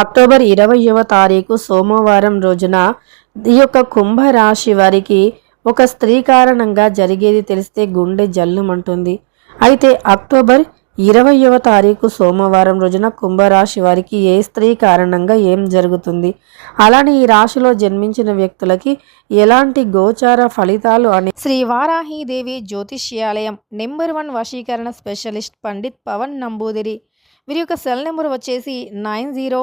October ఇరవయవ తారీఖు సోమవారం రోజున ఈ యొక్క కుంభరాశి వారికి ఒక స్త్రీ కారణంగా జరిగేది తెలిస్తే గుండె జల్లుమంటుంది. అయితే అక్టోబర్ ఇరవయవ తారీఖు సోమవారం రోజున కుంభరాశి వారికి ఏ స్త్రీ కారణంగా ఏం జరుగుతుంది? అలానే ఈ రాశిలో జన్మించిన వ్యక్తులకి ఎలాంటి గోచార ఫలితాలు అని శ్రీ వారాహీదేవి జ్యోతిష్యాలయం నెంబర్ వన్ వశీకరణ స్పెషలిస్ట్ పండిత్ పవన్ నంబూదిరి. వీరి యొక్క సెల్ నెంబర్ వచ్చేసి nine zero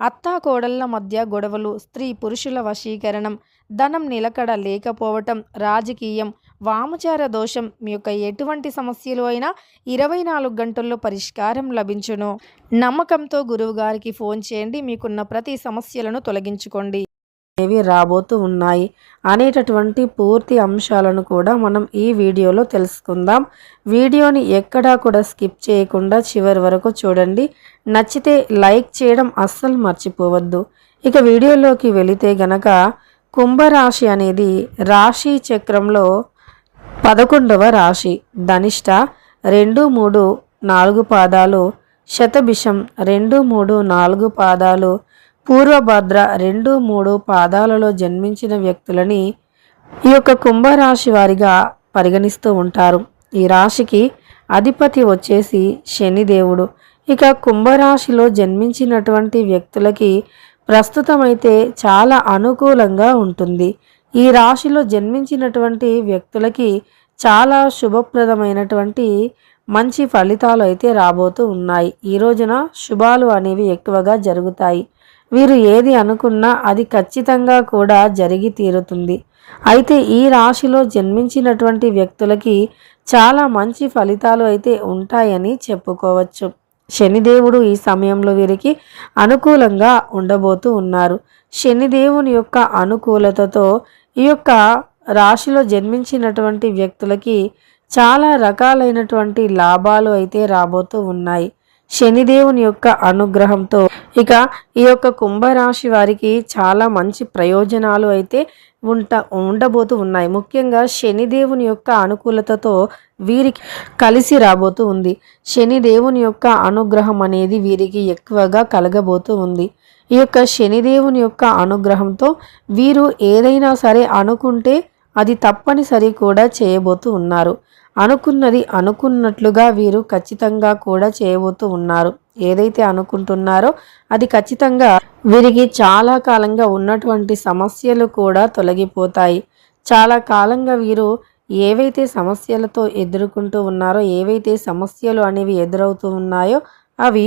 అత్తాకోడళ్ళ మధ్య గొడవలు స్త్రీ పురుషుల వశీకరణం ధనం నిలకడ లేకపోవటం రాజకీయం వామచార దోషం మీ యొక్క ఎటువంటి సమస్యలు అయినా ఇరవై నాలుగు గంటల్లో పరిష్కారం లభించును. నమ్మకంతో గురువుగారికి ఫోన్ చేయండి మీకున్న ప్రతి సమస్యలను తొలగించుకోండి. ఏవి రాబోతూ ఉన్నాయి అనేటటువంటి పూర్తి అంశాలను కూడా మనం ఈ వీడియోలో తెలుసుకుందాం. వీడియోని ఎక్కడా కూడా స్కిప్ చేయకుండా చివరి వరకు చూడండి. నచ్చితే లైక్ చేయడం అస్సలు మర్చిపోవద్దు. ఇక వీడియోలోకి వెళితే గనక కుంభరాశి అనేది రాశి చక్రంలో పదకొండవ రాశి. ధనిష్ట రెండు మూడు నాలుగు పాదాలు. శతభిషం రెండు మూడు నాలుగు పాదాలు. పూర్వభద్ర రెండు మూడు పాదాలలో జన్మించిన వ్యక్తులని ఈ యొక్క కుంభరాశి వారిగా పరిగణిస్తూ ఉంటారు. ఈ రాశికి అధిపతి వచ్చేసి శనిదేవుడు. ఇక కుంభరాశిలో జన్మించినటువంటి వ్యక్తులకి ప్రస్తుతమైతే చాలా అనుకూలంగా ఉంటుంది. ఈ రాశిలో జన్మించినటువంటి వ్యక్తులకి చాలా శుభప్రదమైనటువంటి మంచి ఫలితాలు అయితే రాబోతూ ఉన్నాయి. ఈ రోజున శుభాలు అనేవి ఎక్కువగా జరుగుతాయి. వీరు ఏది అనుకున్నా అది ఖచ్చితంగా కూడా జరిగి తీరుతుంది. అయితే ఈ రాశిలో జన్మించినటువంటి వ్యక్తులకి చాలా మంచి ఫలితాలు అయితే ఉంటాయని చెప్పుకోవచ్చు. శనిదేవుడు ఈ సమయంలో వీరికి అనుకూలంగా ఉండబోతూ ఉన్నారు. శనిదేవుని యొక్క అనుకూలతతో ఈ యొక్క రాశిలో జన్మించినటువంటి వ్యక్తులకి చాలా రకాలైనటువంటి లాభాలు అయితే రాబోతూ ఉన్నాయి. శనిదేవుని యొక్క అనుగ్రహంతో ఇక ఈ యొక్క కుంభరాశి వారికి చాలా మంచి ప్రయోజనాలు అయితే ఉంట ఉండబోతూ ఉన్నాయి. ముఖ్యంగా శనిదేవుని యొక్క అనుకూలతతో వీరికి కలిసి రాబోతూ ఉంది. శనిదేవుని యొక్క అనుగ్రహం అనేది వీరికి ఎక్కువగా కలగబోతూ ఉంది. ఈ యొక్క శనిదేవుని యొక్క అనుగ్రహంతో వీరు ఏదైనా సరే అనుకుంటే అది తప్పనిసరి కూడా చేయబోతూ ఉన్నారు. అనుకున్నది అనుకున్నట్లుగా వీరు ఖచ్చితంగా కూడా చేయబోతూ ఉన్నారు. ఏదైతే అనుకుంటున్నారో అది ఖచ్చితంగా వీరికి చాలా కాలంగా ఉన్నటువంటి సమస్యలు కూడా తొలగిపోతాయి. చాలా కాలంగా వీరు ఏవైతే సమస్యలతో ఎదుర్కొంటూ ఉన్నారో ఏవైతే సమస్యలు అనేవి ఎదురవుతూ ఉన్నాయో అవి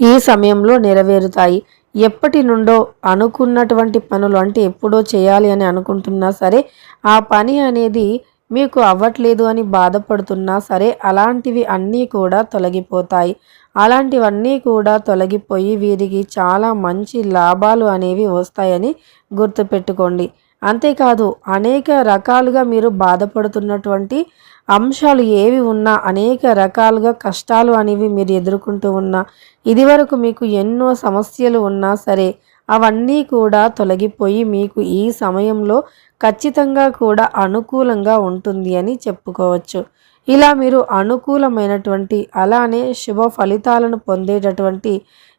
ఈ సమయంలో నెరవేరుతాయి. ఎప్పటి నుండో అనుకున్నటువంటి పనులు అంటే ఎప్పుడో చేయాలి అని అనుకుంటున్నా సరే ఆ పని అనేది మీకు అవ్వట్లేదు అని బాధపడుతున్నా సరే అలాంటివి అన్నీ కూడా తొలగిపోతాయి. అలాంటివన్నీ కూడా తొలగిపోయి వీరికి చాలా మంచి లాభాలు అనేవి వస్తాయని గుర్తుపెట్టుకోండి. అంతేకాదు అనేక రకాలుగా మీరు బాధపడుతున్నటువంటి అంశాలు ఏవి ఉన్నా అనేక రకాలుగా కష్టాలు అనేవి మీరు ఎదుర్కొంటూ ఉన్నా ఇదివరకు మీకు ఎన్నో సమస్యలు ఉన్నా సరే అవన్నీ కూడా తొలగిపోయి మీకు ఈ సమయంలో ఖచ్చితంగా కూడా అనుకూలంగా ఉంటుంది అని చెప్పుకోవచ్చు. ఇలా మీరు అనుకూలమైనటువంటి అలానే శుభ ఫలితాలను పొందేటటువంటి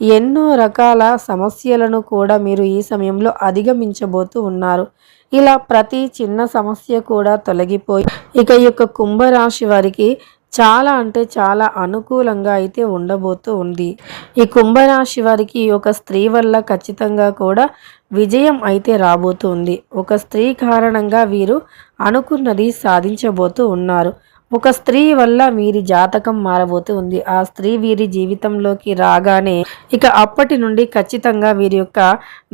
ఎన్నో రకాల సమస్యలను కూడా మీరు ఈ సమయంలో అధిగమించబోతూ ఉన్నారు. ఇలా ప్రతి చిన్న సమస్య కూడా తొలగిపోయి ఇక ఈ యొక్క కుంభరాశి వారికి చాలా అంటే చాలా అనుకూలంగా అయితే ఉండబోతూ ఉంది. ఈ కుంభరాశి వారికి ఒక స్త్రీ వల్ల ఖచ్చితంగా కూడా విజయం అయితే రాబోతుంది ఒక స్త్రీ కారణంగా వీరు అనుకున్నది సాధించబోతూ ఉన్నారు. ఒక స్త్రీ వల్ల వీరి జాతకం మారబోతూ ఉంది. ఆ స్త్రీ వీరి జీవితంలోకి రాగానే ఇక అప్పటి నుండి ఖచ్చితంగా వీరి యొక్క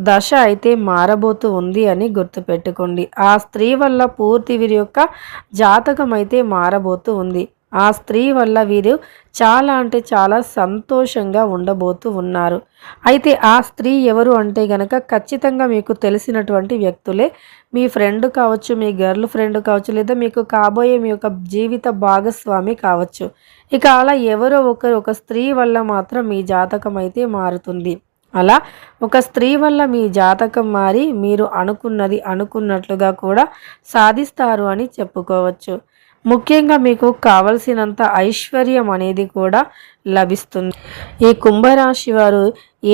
దశ అయితే మారబోతూ ఉంది అని గుర్తుపెట్టుకోండి. ఆ స్త్రీ వల్ల పూర్తి వీరి యొక్క జాతకం అయితే మారబోతూ ఉంది. ఆ స్త్రీ వల్ల వీరు చాలా అంటే చాలా సంతోషంగా ఉండబోతూ ఉన్నారు. అయితే ఆ స్త్రీ ఎవరు అంటే గనక ఖచ్చితంగా మీకు తెలిసినటువంటి వ్యక్తులే. మీ ఫ్రెండ్ కావచ్చు మీ గర్ల్ ఫ్రెండ్ కావచ్చు లేదా మీకు కాబోయే మీ యొక్క జీవిత భాగస్వామి కావచ్చు. ఇక అలా ఎవరో ఒకరు ఒక స్త్రీ వల్ల మాత్రం మీ జాతకం అయితే మారుతుంది. అలా ఒక స్త్రీ వల్ల మీ జాతకం మారి మీరు అనుకున్నది అనుకున్నట్లుగా కూడా సాధిస్తారు అని చెప్పుకోవచ్చు. ముఖ్యంగా మీకు కావలసినంత ఐశ్వర్యం అనేది కూడా లభిస్తుంది. ఈ కుంభరాశి వారు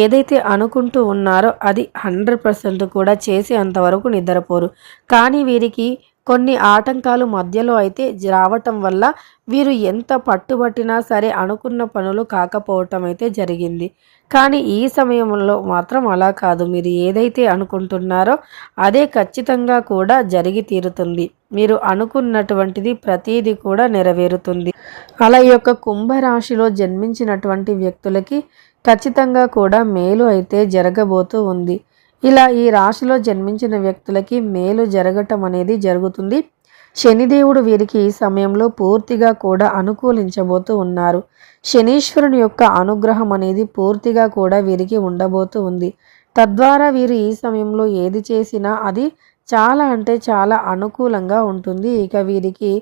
ఏదైతే అనుకుంటూ ఉన్నారో అది హండ్రెడ్ పర్సెంట్ కూడా చేసి అంతవరకు నిద్రపోరు. కానీ వీరికి కొన్ని ఆటంకాలు మధ్యలో అయితే రావటం వల్ల వీరు ఎంత పట్టుబట్టినా సరే అనుకున్న పనులు కాకపోవటం అయితే జరిగింది. కానీ ఈ సమయంలో మాత్రం అలా కాదు. మీరు ఏదైతే అనుకుంటున్నారో అదే ఖచ్చితంగా కూడా జరిగి తీరుతుంది. మీరు అనుకున్నటువంటిది ప్రతీది కూడా నెరవేరుతుంది. అలా ఈ యొక్క కుంభరాశిలో జన్మించినటువంటి వ్యక్తులకి ఖచ్చితంగా కూడా మేలు అయితే జరగబోతూ ఉంది. ఇలా ఈ రాశిలో జన్మించిన వ్యక్తులకి మేలు జరగటం అనేది జరుగుతుంది. శనిదేవుడు వీరికి ఈ సమయంలో పూర్తిగా కూడా అనుకూలించబోతూ ఉన్నారు. శనీశ్వరుని యొక్క అనుగ్రహం అనేది పూర్తిగా కూడా వీరికి ఉండబోతూ ఉంది. తద్వారా వీరు ఈ సమయంలో ఏది చేసినా అది చాలా అంటే చాలా అనుకూలంగా ఉంటుంది. ఇక వీరికి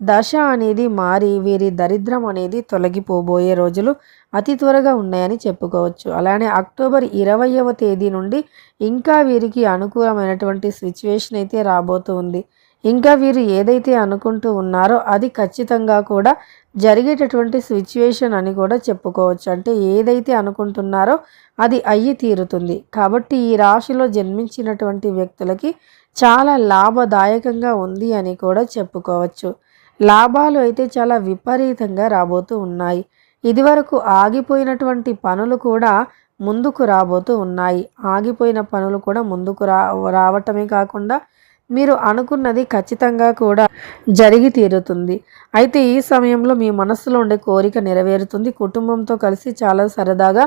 దశ అనేది మారి వీరి దరిద్రం అనేది తొలగిపోబోయే రోజులు అతి త్వరగా ఉన్నాయని చెప్పుకోవచ్చు. అలానే అక్టోబర్ ఇరవయవ తేదీ నుండి ఇంకా వీరికి అనుకూలమైనటువంటి సిచ్యువేషన్ అయితే రాబోతూ ఉంది. ఇంకా వీరు ఏదైతే అనుకుంటూ ఉన్నారో అది ఖచ్చితంగా కూడా జరిగేటటువంటి సిచ్యువేషన్ అని కూడా చెప్పుకోవచ్చు. అంటే ఏదైతే అనుకుంటున్నారో అది అయ్యి తీరుతుంది. కాబట్టి ఈ రాశిలో జన్మించినటువంటి వ్యక్తులకి చాలా లాభదాయకంగా ఉంది అని కూడా చెప్పుకోవచ్చు. లాభాలు అయితే చాలా విపరీతంగా రాబోతూ ఉన్నాయి. ఇదివరకు ఆగిపోయినటువంటి పనులు కూడా ముందుకు రాబోతూ ఉన్నాయి. ఆగిపోయిన పనులు కూడా ముందుకు రా రావటమే కాకుండా మీరు అనుకున్నది ఖచ్చితంగా కూడా జరిగి తీరుతుంది. అయితే ఈ సమయంలో మీ మనస్సులో ఉండే కోరిక నెరవేరుతుంది. కుటుంబంతో కలిసి చాలా సరదాగా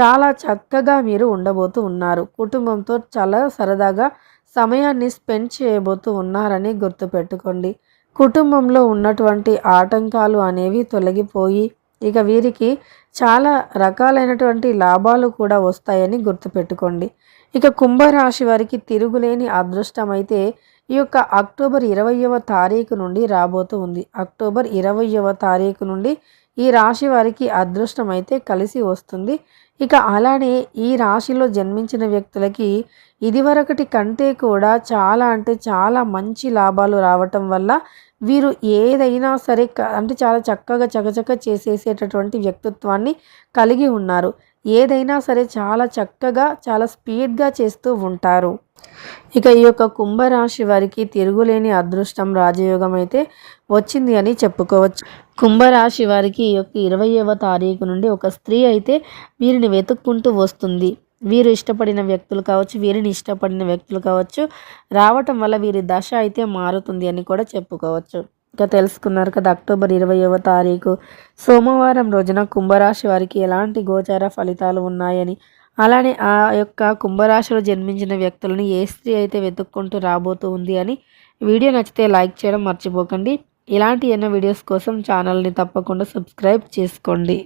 చాలా చక్కగా మీరు ఉండబోతూ ఉన్నారు. కుటుంబంతో చాలా సరదాగా సమయాన్ని స్పెండ్ చేయబోతూ ఉన్నారని గుర్తుపెట్టుకోండి. కుటుంబంలో ఉన్నటువంటి ఆటంకాలు అనేవి తొలగిపోయి ఇక వీరికి చాలా రకాలైనటువంటి లాభాలు కూడా వస్తాయని గుర్తుపెట్టుకోండి. ఇక కుంభరాశి వారికి తిరుగులేని అదృష్టం అయితే ఈ యొక్క అక్టోబర్ ఇరవయవ తారీఖు నుండి రాబోతూ ఉంది. అక్టోబర్ ఇరవయవ తారీఖు నుండి ఈ రాశి వారికి అదృష్టం అయితే కలిసి వస్తుంది. ఇక అలానే ఈ రాశిలో జన్మించిన వ్యక్తులకి ఇదివరకటి కంటే కూడా చాలా అంటే చాలా మంచి లాభాలు రావటం వల్ల వీరు ఏదైనా సరే అంటే చాలా చక్కగా చకచక చేసేసేటటువంటి వ్యక్తిత్వాన్ని కలిగి ఉన్నారు. ఏదైనా సరే చాలా చక్కగా చాలా స్పీడ్గా చేస్తూ ఉంటారు. ఇక ఈ యొక్క కుంభరాశి వారికి తిరుగులేని అదృష్టం రాజయోగం అయితే వచ్చింది అని చెప్పుకోవచ్చు. కుంభరాశి వారికి ఈ యొక్క ఇరవయవ తారీఖు నుండి ఒక స్త్రీ అయితే వీరిని వెతుక్కుంటూ వస్తుంది. వీరు ఇష్టపడిన వ్యక్తులు కావచ్చు వీరిని ఇష్టపడిన వ్యక్తులు కావచ్చు రావటం వల్ల వీరి దశ అయితే మారుతుంది అని కూడా చెప్పుకోవచ్చు. ఇంకా తెలుసుకున్నారు కదా అక్టోబర్ ఇరవైవ తారీఖు. సోమవారం రోజున కుంభరాశి వారికి ఎలాంటి గోచార ఫలితాలు ఉన్నాయని అలానే ఆ యొక్క కుంభరాశిలో జన్మించిన వ్యక్తులను ఏ స్త్రీ అయితే వెతుక్కుంటూ రాబోతూ ఉంది అని వీడియో నచ్చితే లైక్ చేయడం మర్చిపోకండి. ఇలాంటి ఎన్నో వీడియోస్ కోసం ఛానల్ని తప్పకుండా సబ్స్క్రైబ్ చేసుకోండి.